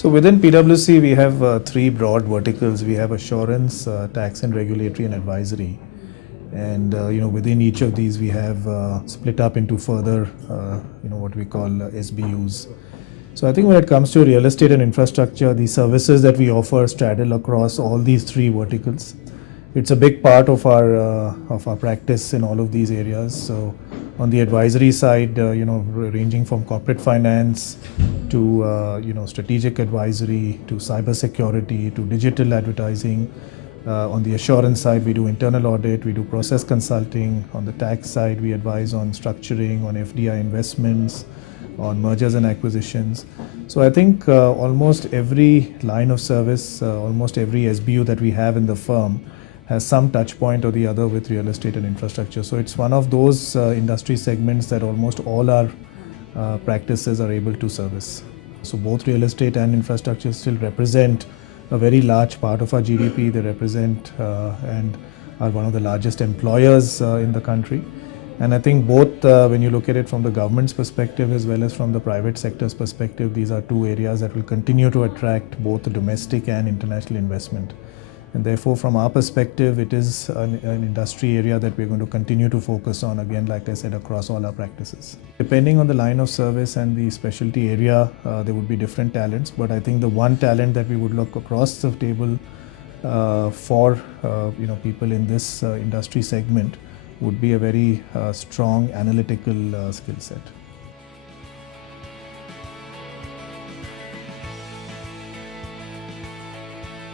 So within PwC, we have three broad verticals. We have assurance, tax and regulatory, and advisory. And within each of these, we have split up into further, what we call SBUs. So I think when it comes to real estate and infrastructure, the services that we offer straddle across all these three verticals. It's a big part of our practice in all of these areas. So on the advisory side, ranging from corporate finance to strategic advisory to cyber security to digital advertising. On the assurance side, we do internal audit, we do process consulting. On the tax side, we advise on structuring, on FDI investments, on mergers and acquisitions. So I think almost every line of service, almost every SBU that we have in the firm has some touch point or the other with real estate and infrastructure. So it's one of those industry segments that almost all our practices are able to service. So both real estate and infrastructure still represent a very large part of our GDP. They represent and are one of the largest employers in the country. And I think both, when you look at it from the government's perspective as well as from the private sector's perspective, these are two areas that will continue to attract both domestic and international investment. And therefore, from our perspective, it is an industry area that we're going to continue to focus on, again, like I said, across all our practices. Depending on the line of service and the specialty area, there would be different talents. But I think the one talent that we would look across the table for people in this industry segment would be a very strong analytical skill set.